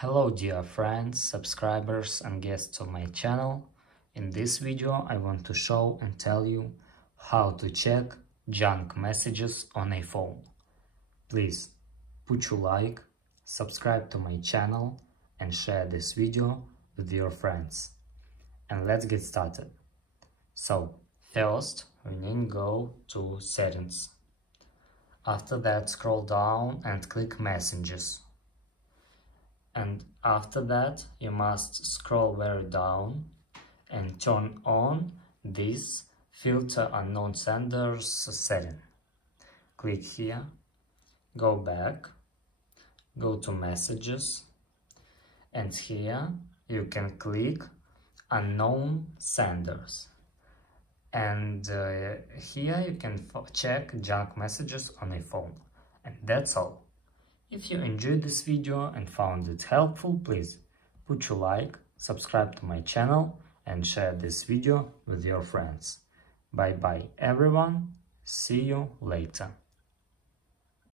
Hello dear friends, subscribers and guests of my channel. In this video I want to show and tell you how to check junk messages on a phone. Please put your like, subscribe to my channel and share this video with your friends. And let's get started. So first we need to go to settings. After that scroll down and click messages. And after that you must scroll very down and turn on this filter unknown senders setting. Click here, go back, go to messages, and here you can click unknown senders. And here you can check junk messages on a phone. And that's all. If you enjoyed this video and found it helpful, please put your like, subscribe to my channel and share this video with your friends. Bye bye everyone, see you later.